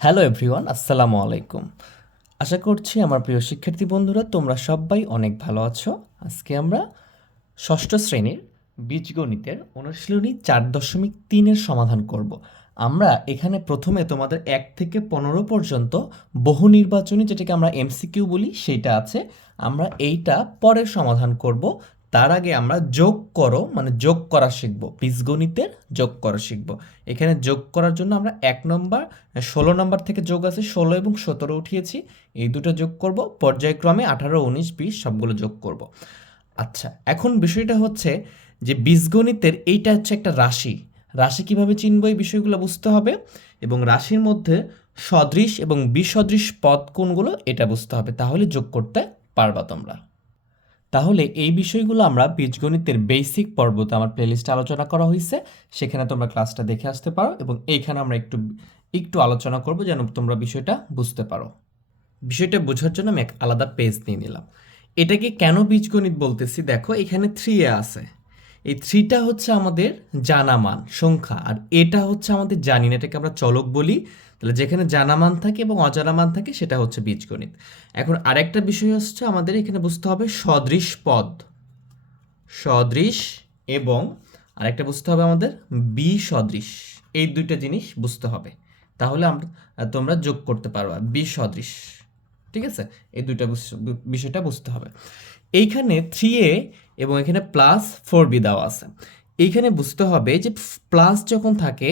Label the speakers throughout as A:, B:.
A: Hello everyone আসসালামু আলাইকুম। আশা করছি আমার প্রিয় শিক্ষার্থী বন্ধুরা, তোমরা সবাই অনেক ভালো আছো। আজকে আমরা ষষ্ঠ শ্রেণির বীজগণিতের অনুশীলনী চার দশমিক তিনের সমাধান করব। আমরা এখানে প্রথমে তোমাদের এক থেকে পনেরো পর্যন্ত বহু নির্বাচনী, যেটাকে আমরা এমসিকিউ বলি, সেইটা আছে। আমরা এইটা পরে সমাধান করব। তার আগে আমরা যোগ করো মানে যোগ করা শিখব। বীজগণিতের যোগ করা শিখব। এখানে যোগ করার জন্য আমরা এক নম্বর, ষোলো নম্বর থেকে যোগ আছে, ষোলো এবং সতেরো উঠিয়েছি। এই দুটো যোগ করব, পর্যায়ক্রমে আঠারো, উনিশ, বিশ, সবগুলো যোগ করব। আচ্ছা এখন বিষয়টা হচ্ছে যে বীজগণিতের এইটা হচ্ছে একটা রাশি। রাশি কীভাবে চিনব এই বিষয়গুলো বুঝতে হবে এবং রাশির মধ্যে সদৃশ এবং বিসদৃশ পদ কোনগুলো এটা বুঝতে হবে। তাহলে যোগ করতে পারবা তোমরা। তাহলে এই বিষয়গুলো আমরা বীজগণিতের বেসিক পর্বতে আমার প্লেলিস্টে আলোচনা করা হয়েছে সেখানে তোমরা ক্লাসটা দেখে আসতে পারো এবং এইখানে আমরা একটু একটু আলোচনা করব যেন তোমরা বিষয়টা বুঝতে পারো। বিষয়টা বোঝার জন্য আমি এক আলাদা পেজ নিয়ে নিলাম। এটাকে কেন বীজগণিত বলতেছি? দেখো, এখানে থ্রি এ আছে। এই থ্রিটা হচ্ছে আমাদের জানা মান সংখ্যা। আর এটা হচ্ছে আমাদের জানি না, এটাকে আমরা চলক বলি। তাহলে যেখানে জানা মান থাকে এবং অজানা মান থাকে, সেটা হচ্ছে বীজগণিত। এখন আরেকটা বিষয় হচ্ছে আমাদের এখানে বুঝতে হবে সদৃশ পদ। সদৃশ এবং আরেকটা বুঝতে হবে আমাদের বি সদৃশ এই দুইটা জিনিস বুঝতে হবে। তাহলে আমরা তোমরা যোগ করতে পারবা বি সদৃশ ঠিক আছে? এই দুইটা বিষয়টা বুঝতে হবে। এইখানে থ্রি এ এবং এখানে প্লাস ফোর বি দেওয়া আছে। এইখানে বুঝতে হবে যে প্লাস যখন থাকে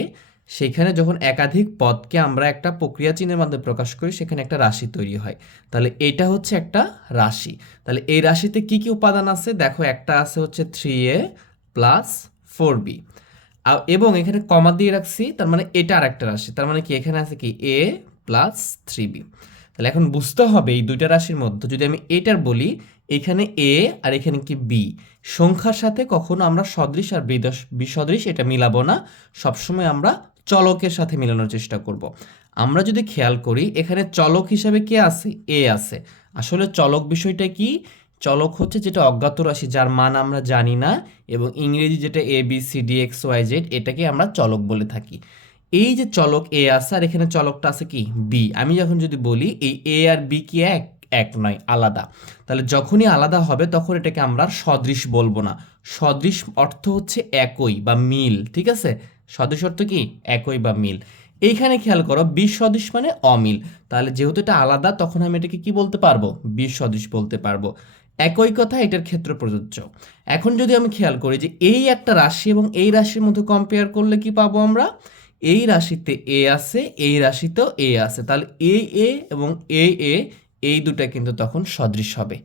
A: সেখানে যখন একাধিক পদকে আমরা একটা প্রক্রিয়া চিহ্নের মাধ্যমে প্রকাশ করি, সেখানে একটা রাশি তৈরি হয়। তাহলে এটা হচ্ছে একটা রাশি। তাহলে এই রাশিতে কি কি উপাদান আছে? দেখো, একটা আছে হচ্ছে three A plus four B এবং এখানে কমা দিয়ে রাখছি, তার মানে এটা আর একটা রাশি। তার মানে কি, এখানে আছে কি এ প্লাস থ্রি বি তাহলে এখন বুঝতে হবে এই দুইটা রাশির মধ্যে, যদি আমি এটার বলি, এখানে এ আর এখানে কি বি সংখ্যার সাথে কখনো আমরা সদৃশ আর বিসদৃশ এটা মিলাবো না। সবসময় আমরা চলকের সাথে মিলানোর চেষ্টা করব। আমরা যদি খেয়াল করি, এখানে চলক হিসাবে কে আছে? এ আছে। আসলে চলক বিষয়টা কি? চলক হচ্ছে যেটা অজ্ঞাত রাশি, যার মান আমরা জানি না এবং ইংরেজি যেটা A B C D X Y Z এটাকে আমরা চলক বলে থাকি। এই যে চলক এ আছে আর এখানে চলকটা আছে কি? বি আমি যখন যদি বলি, এই এ আর বি কি এক? এক নয়, আলাদা। তাহলে যখনই আলাদা হবে, তখন এটাকে আমরা সদৃশ বলব না। সদৃশ অর্থ হচ্ছে একই বা মিল, ঠিক আছে? সদৃশ অর্থ কি? একই বা মিল। এইখানে খেয়াল করো বিশ সদৃশ মানে অমিল। তাহলে যেহেতু এটা আলাদা, তখন আমি এটাকে কি বলতে পারব? বিশ সদৃশ বলতে পারব। একই কথা, এটার ক্ষেত্রে প্রযোজ্য। এখন যদি আমি খেয়াল করি যে এই একটা রাশি এবং এই রাশির মধ্যে কম্পেয়ার করলে কি পাবো আমরা? এই রাশিতে এ আছে, এই রাশিতেও এ আছে। তাহলে এ এ এবং এ এ এই দুটা কিন্তু তখন সদৃশ হবে।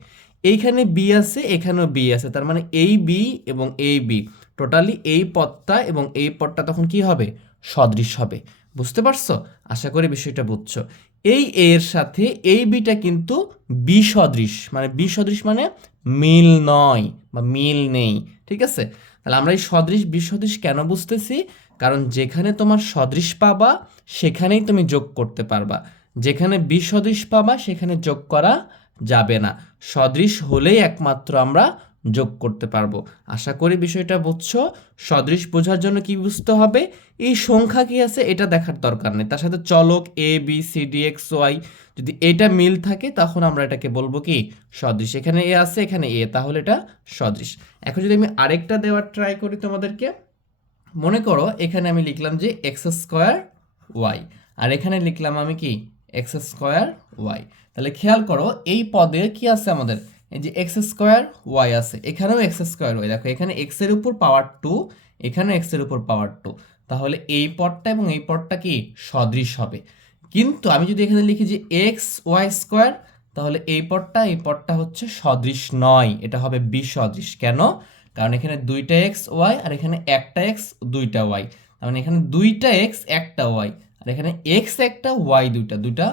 A: এইখানে বি আছে, এখানেও বি আছে। তার মানে এই বি এবং এই বি টোটালি এই পদটা এবং এই পদটা তখন কি হবে? সদৃশ হবে। বুঝতে পারছ? আশা করি বিষয়টা বুঝছ। এই এর সাথে এই বিটা কিন্তু বি সদৃশ মানে বি সদৃশ মানে মিল নয় বা মিল নেই, ঠিক আছে? তাহলে আমরা এই সদৃশ, বিসদৃশ কেন বুঝতেছি? কারণ যেখানে তোমার সদৃশ পাবা, সেখানেই তুমি যোগ করতে পারবা। যেখানে বিসদৃশ পাবা, সেখানে যোগ করা যাবে না। সদৃশ হলেই একমাত্র আমরা যোগ করতে পারব। আশা করি বিষয়টা বুঝছ? সদৃশ বোঝার জন্য কি বুঝতে হবে? এই সংখ্যা কি আছে এটা দেখার দরকার নেই। তার সাথে চলক A B C D X Y যদি এটা মিল থাকে তখন আমরা এটাকে বলব কি? সদৃশ। এখানে এ আছে, এখানে এ তাহলে এটা সদৃশ। এখন যদি আমি আরেকটা দেওয়ার ট্রাই করি তোমাদেরকে, মনে করো এখানে আমি লিখলাম যে এক্স স্কোয়ার ওয়াই আর এখানে লিখলাম আমি কি? এক্স স্কোয়ার ওয়াই তাহলে খেয়াল করো, এই পদে কি আছে আমাদের? যে এক্স স্কোয়ার ওয়াই আছে, এখানেও এক্স স্কোয়ার ওয়াই দেখো এখানে এক্সের উপর পাওয়ার টু এখানে এক্সের উপর পাওয়ার টু তাহলে এই পদটা এবং এই পদটা কি? সদৃশ হবে। কিন্তু আমি যদি এখানে লিখি যে এক্স ওয়াই স্কোয়ার তাহলে এই পদটা এই পদটা হচ্ছে সদৃশ নয়, এটা হবে বিসদৃশ। কেন? কারণ এখানে দুইটা এক্স ওয়াই আর এখানে একটা এক্স দুইটা ওয়াই তার মানে এখানে দুইটা এক্স একটা ওয়াই আর এখানে এক্স একটা ওয়াই দুইটা দুইটা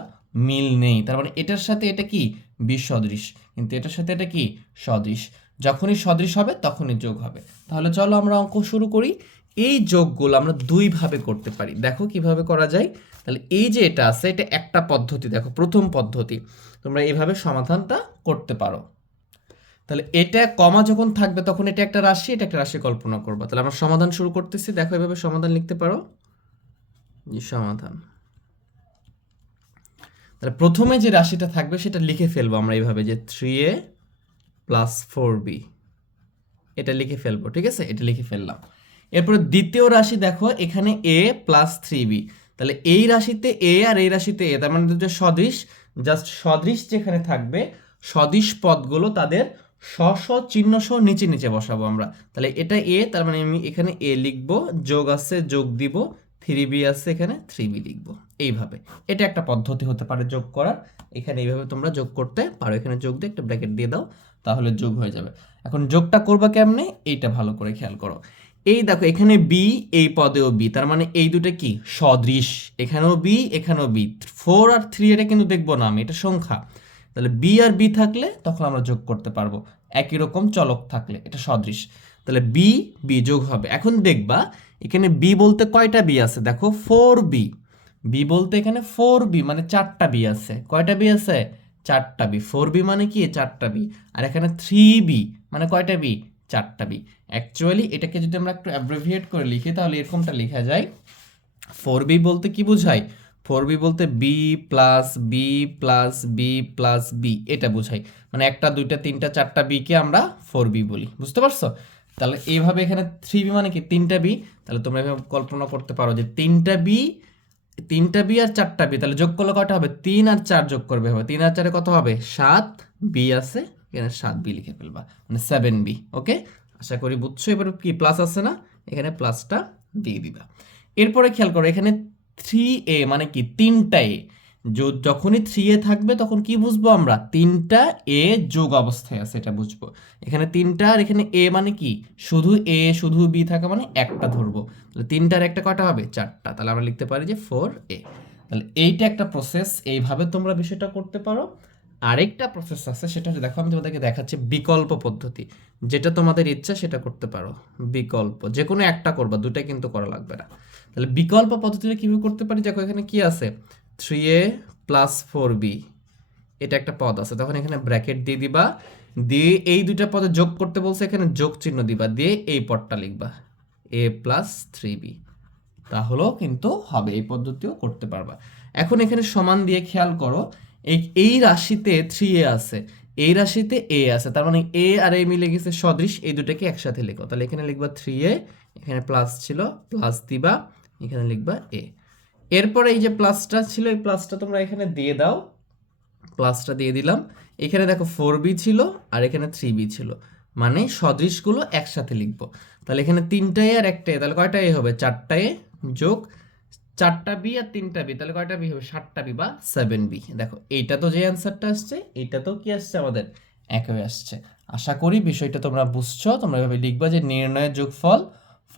A: মিল নেই। তার মানে এটার সাথে এটা কি? বিসদৃশ। কিন্তু এটার সাথে এটা কি? সদৃশ। যখনই সদৃশ হবে, তখনই যোগ হবে। তাহলে চলো আমরা অঙ্ক শুরু করি। এই যোগগুলো আমরা দুইভাবে করতে পারি। দেখো কীভাবে করা যায়। তাহলে এই যে এটা আছে, এটা একটা পদ্ধতি। দেখো, প্রথম পদ্ধতি। তোমরা এইভাবে সমাধানটা করতে পারো। তাহলে এটা কমা যখন থাকবে, তখন এটা একটা রাশি, এটা একটা রাশি কল্পনা করব। তাহলে আমরা সমাধান শুরু করতেছি। দেখো এভাবে সমাধান লিখতে পারো। সমাধান। তাহলে প্রথমে যে রাশিটা থাকবে সেটা লিখে ফেলব আমরা এইভাবে যে three A plus four B এটা লিখে ফেলব, ঠিক আছে? এটা লিখে ফেললাম। এরপরে দ্বিতীয় রাশি দেখো, এখানে এ প্লাস থ্রি বি তাহলে এই রাশিতে এ আর এই রাশিতে এ তার মানে দুটো সদৃশ। জাস্ট সদৃশ যেখানে থাকবে, সদৃশ পদগুলো তাদের স্ব চিহ্ন সহ নিচে নিচে বসাবো আমরা। তাহলে এটা এ তার মানে আমি এখানে এ লিখব, যোগ আছে, যোগ দিব থ্রি বি আছে এখানে, থ্রি বি লিখব। এইভাবে। এটা একটা পদ্ধতি হতে পারে যোগ করার। এখানে এইভাবে তোমরা যোগ করতে পারো। এখানে যোগ দিয়ে একটা ব্র্যাকেট দিয়ে দাও, তাহলে যোগ হয়ে যাবে। এখন যোগটা করবা কেমনে? এইটা ভালো করে খেয়াল করো। এই দেখো, এখানে বি, এই পদেও বি। তার মানে এই দুটো কি? সদৃশ। এখানেও বি এখানেও বি। ফোর আর থ্রি এটা কিন্তু দেখব না আমি, এটা সংখ্যা। তাহলে বি আর বি থাকলে তখন আমরা যোগ করতে পারব। একই রকম চলক থাকলে, এটা সদৃশ। তাহলে বি বি যোগ হবে। এখন দেখবা এখানে বি বলতে কয়টা বি আছে? দেখো ফোর বি বি বলতে এখানে ফোর বি মানে চারটা বি আছে। কয়টা বি আছে? চারটা বি ফোর বি মানে কি? চারটা বি আর এখানে থ্রি বি মানে কয়টা বি চারটা বি অ্যাকচুয়ালি এটাকে যদি আমরা একটু অ্যাব্রিভিয়েট করে লিখি, তাহলে এরকমটা লেখা যায়। ফোর বি বলতে কি বোঝায়? ফোর বি বলতে B plus B plus B plus B এটা বোঝায়। মানে একটা, দুইটা, তিনটা, চারটা বিকে আমরা ফোর বি বলি। বুঝতে পারছ? তাহলে এইভাবে এখানে থ্রি বি মানে কি? তিনটা বি তাহলে তোমরা এভাবে কল্পনা করতে পারো যে তিনটা বি তিনটা বি আর চারটা বি তাহলে যোগ করলে কয়টা হবে? তিন আর চার যোগ করবে হবে। তিন আর চারে কত হবে? সাত। বি আছে, এখানে সাত বি লিখে ফেলবা। মানে সেভেন বি ওকে আশা করি বুঝছ? এবার কি প্লাস আছে না? এখানে প্লাসটা দিয়ে দিবা। এরপরে খেয়াল করো, এখানে থ্রি এ মানে কি? তিনটা এ যখনই থ্রি এ থাকবে, তখন কি বুঝব আমরা? তিনটা এ যোগ অবস্থায় আছে, এটা বুঝব। এখানে তিনটা আর এখানে এ মানে কি? শুধু এ, শুধু বি থাকা মানে একটা ধরবো। তাহলে তিনটার একটা কটা হবে? চারটা। তাহলে আমরা লিখতে পারি যে ফোর এ তাহলে এইটা একটা প্রসেস এইভাবে তোমরা বিষয়টা করতে পারো। আরেকটা প্রসেস আছে, সেটা হচ্ছে, দেখো আমি তোমাদেরকে দেখাচ্ছি বিকল্প পদ্ধতি। যেটা তোমাদের ইচ্ছা, সেটা করতে পারো। বিকল্প। যে কোনো একটা করবা দুটা কিন্তু করা লাগবে না। তাহলে বিকল্প পদ্ধতিটা কীভাবে করতে পারি? দেখো এখানে কি আছে? Three A plus four B এটা একটা পদ আছে। তখন এখানে ব্র্যাকেট দিয়ে দিবা। দিয়ে এই দুইটা পদে যোগ করতে বলছে, এখানে যোগ চিহ্ন দিবা। দিয়ে এই পদটা লিখবা। এ প্লাস থ্রি বি তাহলেও কিন্তু হবে, এই পদ্ধতিও করতে পারবা। এখন এখানে সমান দিয়ে খেয়াল করো, এই রাশিতে থ্রি এ আছে। এই রাশিতে এ আছে। তার মানে এ আর এ মিলে গেছে সদৃশ, এই দুটাকে একসাথে লিখো। তাহলে এখানে লিখবা থ্রি এ এখানে প্লাস ছিল প্লাস দিবা, এখানে লিখবা এ এরপরে এই যে প্লাসটা ছিল, এই প্লাসটা তোমরা এখানে দিয়ে দাও। প্লাসটা দিয়ে দিলাম। এখানে দেখো ফোর বি ছিল আর এখানে থ্রি বি ছিল। মানে সদৃশগুলো একসাথে লিখব। তাহলে এখানে তিনটা এ আর একটা এ তাহলে কয়টা এ হবে? চারটা এ যোগ চারটা বি আর তিনটা বি তাহলে কয়টা বি হবে? সাতটা বি বা সেভেন বি দেখো, এইটা তো যে অ্যান্সারটা আসছে, এইটা তো কি আসছে আমাদের? একই আসছে। আশা করি বিষয়টা তোমরা বুঝছ, তোমরা এভাবে লিখবা যে নির্ণয়ের যোগফল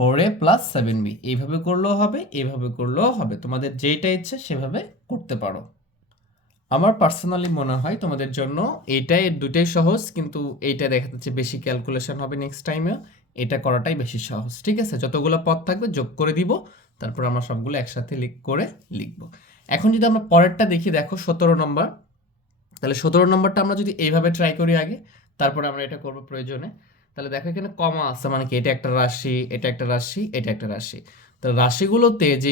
A: four A plus seven B এইভাবে করলেও হবে, এইভাবে করলেও হবে। তোমাদের যেইটা ইচ্ছে সেভাবে করতে পারো। আমার পার্সোনালি মনে হয় তোমাদের জন্য এইটাই দুটাই সহজ, কিন্তু এইটা দেখা যাচ্ছে বেশি ক্যালকুলেশন হবে নেক্সট টাইমে এটা করাটাই বেশি সহজ, ঠিক আছে? যতগুলো পদ থাকবে যোগ করে দিব, তারপর আমরা সবগুলো একসাথে লিখ, করে লিখব। এখন যদি আমরা পরেরটা দেখি, দেখো সতেরো নম্বর তাহলে সতেরো নম্বরটা আমরা যদি এইভাবে ট্রাই করি আগে, তারপরে আমরা এটা করব প্রয়োজনে। তাহলে দেখো এখানে কমা আছে মানে কি? এটা একটা রাশি, এটা একটা রাশি, এটা একটা রাশি। তো রাশিগুলোতে যে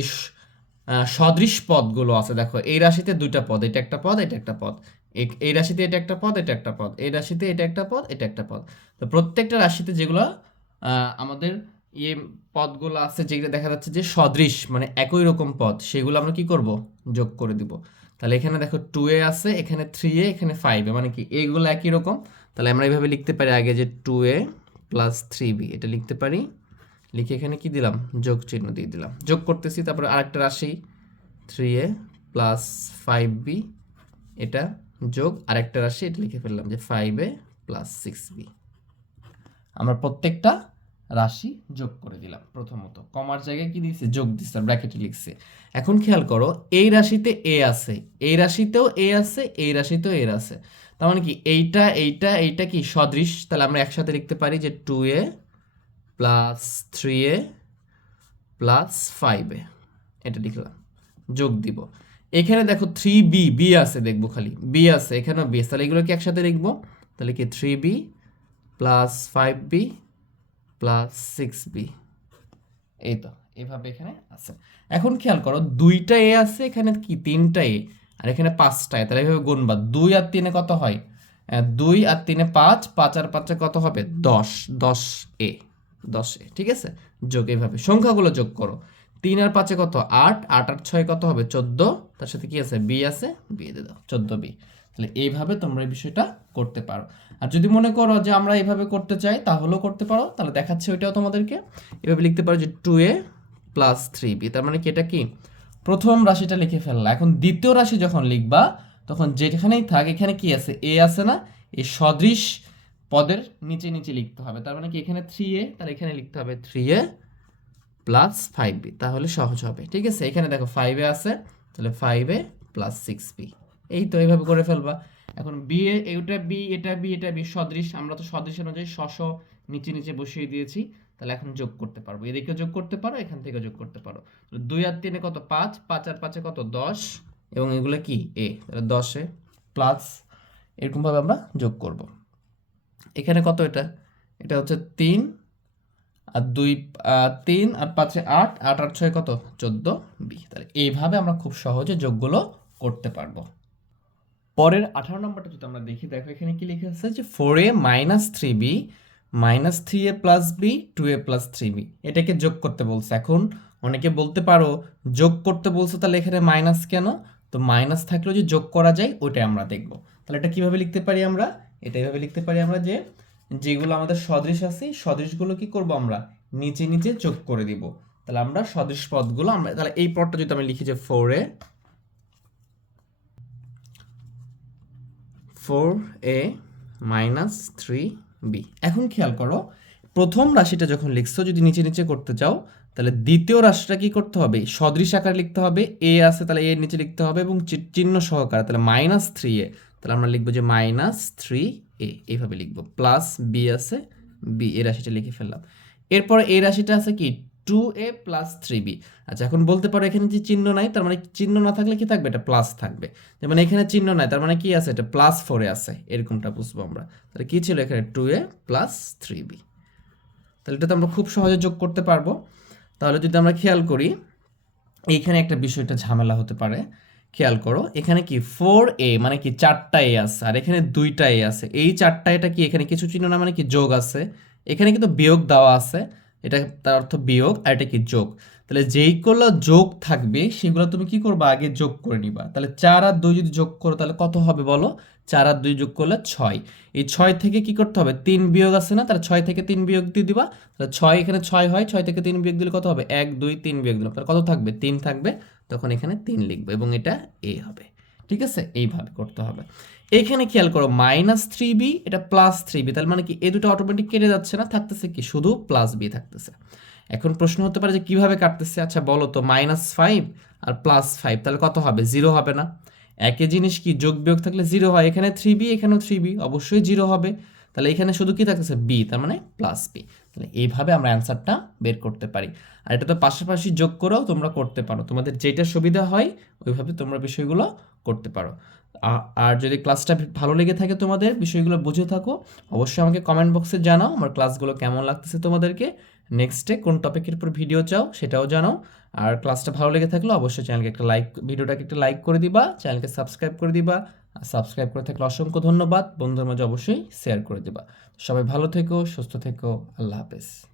A: সদৃশ পদগুলো আছে, দেখো, এই রাশিতে দুইটা পদ, এটা একটা পদ, এটা একটা পদ। এই রাশিতে এটা একটা পদ, এটা একটা পদ। এই রাশিতে এটা একটা পদ, এটা একটা পদ। তো প্রত্যেকটা রাশিতে যেগুলো আমাদের ইয়ে পদগুলো আছে, যেগুলো দেখা যাচ্ছে যে সদৃশ মানে একই রকম পদ, সেগুলো আমরা কি করব? যোগ করে দিব। তাহলে এখানে দেখো টু এ আছে, এখানে থ্রি এ এখানে ফাইভ মানে কি? এগুলো একই রকম। তাহলে আমরা এইভাবে লিখতে পারি আগে যে two A plus three B এটা লিখতে পারি। লিখে এখানে কি দিলাম? যোগ চিহ্ন দিয়ে দিলাম। যোগ করতেছি, তারপরে আরেকটা রাশি three A plus five B এটা যোগ। আরেকটা রাশি, এটা লিখে ফেললাম যে five A plus six B আমরা প্রত্যেকটা রাশি যোগ করে দিলাম প্রথমত। কমার জায়গায় কি দিচ্ছে যোগ দিচ্ছে ব্র্যাকেটে লিখছে। এখন খেয়াল করো, এই রাশিতে এ আছে, এই রাশিতেও এ আছে, এই রাশিতেও এর আছে। তার মানে কি এইটা এইটা এইটা কি সদৃশ? তাহলে আমরা একসাথে লিখতে পারি যে two A plus three A plus five A এটা লিখলাম, যোগ দিব। এখানে দেখো থ্রি বি বি আছে দেখব খালি বি আছে, এখানেও বি আছে। তাহলে এগুলো কি একসাথে লিখব? তাহলে কি three B plus five B plus six B এই তো, এভাবে এখানে আছে। এখন খেয়াল করো, দুইটা এ আছে, এখানে কি তিনটা এ আর এখানে পাঁচটায়, তাহলে এইভাবে গুনবা দুই আর তিনে কত হয়? দুই আর তিনে পাঁচ পাঁচ আর পাঁচে কত হবে? দশ দশ এ দশ এ, ঠিক আছে? যোগ এইভাবে সংখ্যাগুলো যোগ করো। তিন আর পাঁচে কত? আট আট আর ছয় কত হবে? চোদ্দ। তার সাথে কি আছে? বি আছে, বি দিয়ে দাও, চোদ্দ বি। তাহলে এইভাবে তোমরা এই বিষয়টা করতে পারো। আর যদি মনে করো যে আমরা এইভাবে করতে চাই, তাহলেও করতে পারো। তাহলে দেখাচ্ছে ওইটাও তোমাদেরকে। এভাবে লিখতে পারো যে two A plus three B তার মানে কি? এটা কি? প্রথম রাশিটা লিখে ফেললা। এখন দ্বিতীয় রাশি যখন লিখবা, তখন যেখানেই থাক, এখানে কি আছে? এ আছে না? এই সদৃশ পদের নিচে নিচে লিখতে হবে। তার মানে কি? এখানে থ্রি এ তাহলে এখানে লিখতে হবে three A plus five B তাহলে সহজ হবে। ঠিক আছে? এখানে দেখো ফাইভে আছে, তাহলে five A plus six B এই তো এইভাবে করে ফেলবা। এখন বি এটা বি এটা বি এটা বি সদৃশ। আমরা তো সদৃশ অনুযায়ী শশ নিচে নিচে বসিয়ে দিয়েছি। তাহলে এখন যোগ করতে পারব। এদিকে যোগ করতে পারো, এখান থেকে যোগ করতে পারো। দুই আর তিনে কত? পাঁচ। পাঁচ আর পাঁচে কত? দশ। এবং এগুলো কি? এ। তাহলে দশে প্লাস এরকমভাবে আমরা যোগ করব। এখানে কত এটা? এটা হচ্ছে তিন আর দুই তিন আর পাঁচে আট। আট আট ছয় কত? চোদ্দ বি। তাহলে এইভাবে আমরা খুব সহজে যোগগুলো করতে পারব। পরের আঠারো নম্বরটা যদি আমরা দেখি, দেখো এখানে কি লিখে আছে যে four A minus three B minus three A plus B, two A plus three B. এটাকে যোগ করতে বলছে। এখন অনেকে বলতে পারো, যোগ করতে বলছে, তাহলে এখানে মাইনাস কেন? তো মাইনাস থাকলেও যে যোগ করা যায়, ওইটাই আমরা দেখব। তাহলে এটা কীভাবে লিখতে পারি আমরা? এটা এভাবে লিখতে পারি আমরা যে, যেগুলো আমাদের সদৃশ আছে সদৃশগুলো কি করব আমরা? নিচে নিচে যোগ করে দিব। তাহলে আমরা সদৃশ পদগুলো, আমরা তাহলে এই পদটা যদি আমি লিখি যে four A four A minus three B. এখন খেয়াল করো, প্রথম রাশিটা যখন লিখছো, যদি নিচে নিচে করতে চাও, তাহলে দ্বিতীয় রাশিটা কি করতে হবে? সদৃশ আকার লিখতে হবে, এ আছে তাহলে এর নিচে লিখতে হবে এবং চিহ্ন সহকারে, তাহলে মাইনাস থ্রি এ, তাহলে আমরা লিখব যে মাইনাস থ্রি এ, এইভাবে লিখব। প্লাস বি আছে বি এ রাশিটা লিখে ফেললাম। এরপর এই রাশিটা আছে কি? Two A plus three B আচ্ছা এখন বলতে পারো এখানে যে চিহ্ন নাই, তার মানে চিহ্ন না থাকলে কি থাকবে? এটা প্লাস থাকবে। যেমন এখানে চিহ্ন নাই, তার মানে কি আছে? এটা প্লাস ফোরে আছে, এরকমটা বুঝব আমরা। তাহলে কি ছিল এখানে? Two A plus three B তাহলে এটা তো আমরা খুব সহজে যোগ করতে পারব। তাহলে যদি আমরা খেয়াল করি, এইখানে একটা বিষয়টা ঝামেলা হতে পারে। খেয়াল করো, এখানে কি ফোর এ মানে কি চারটা এ আছে, আর এখানে দুইটা এ আছে। এই চারটা এটা কি এখানে কিছু চিহ্ন না মানে কি যোগ আছে? এখানে কিন্তু বিয়োগ দেওয়া আছে। এটা তার অর্থ বিয়োগ আর এটা কি যোগ। তাহলে যেইগুলো যোগ থাকবে, সেগুলো তুমি কি করবে? আগে যোগ করে নিবা। তাহলে চার আর দুই যদি যোগ করো, তাহলে কত হবে বলো? চার আর দুই যোগ করলে ছয়। এই ছয় থেকে কি করতে হবে? তিন বিয়োগ আছে না? তাহলে ছয় থেকে তিন বিয়োগ দিয়ে দিবা। তাহলে ছয় এখানে ছয় হয়, ছয় থেকে তিন বিয়োগ দিলে কত হবে? এক, দুই, তিন বিয়োগ দিলাম তাহলে কত থাকবে? তিন থাকবে। তখন এখানে তিন লিখবে এবং এটা এ হবে। ঠিক আছে? এইভাবে করতে হবে। এইখানে খেয়াল করো মাইনাস থ্রি বি এটা প্লাস থ্রি বি তাহলে মানে কি? এই দুটো অটোমেটিক কেটে যাচ্ছে না, থাকতেছে কি? শুধু প্লাস বি থাকতেছে। এখন প্রশ্ন হতে পারে যে কীভাবে কাটতেছে? আচ্ছা বলো তো মাইনাস ফাইভ আর প্লাস ফাইভ তাহলে কত হবে? জিরো হবে না। একই জিনিস কি? যোগ বিয়োগ থাকলে জিরো হয়। এখানে থ্রি বি এখানেও থ্রি বি অবশ্যই জিরো হবে। তাহলে এখানে শুধু কি থাকতেছে? বি তার মানে প্লাস বি তাহলে এইভাবে আমরা অ্যান্সারটা বের করতে পারি। আর এটা তো পাশাপাশি যোগ করেও তোমরা করতে পারো। তোমাদের যেটা সুবিধা হয়, ওইভাবে তোমরা বিষয়গুলো করতে পারো। আর যদি ক্লাসটা ভালো লেগে থাকে তোমাদের, বিষয়গুলো বুঝে থাকো, অবশ্যই আমাকে কমেন্ট বক্সে জানাও, আমার ক্লাসগুলো কেমন লাগতেছে তোমাদেরকে। নেক্সটে কোন টপিকের উপর ভিডিও চাও, সেটাও জানাও। আর ক্লাসটা ভালো লেগে থাকলে অবশ্যই চ্যানেলকে একটা লাইক ভিডিওটাকে একটা লাইক করে দিবা চ্যানেলকে সাবস্ক্রাইব করে দিবা। সাবস্ক্রাইব করে থাকলে অসংখ্য ধন্যবাদ। বন্ধুদের মাঝে অবশ্যই শেয়ার করে দেবা। সবাই ভালো থেকো, সুস্থ থেকো। আল্লাহ হাফেজ।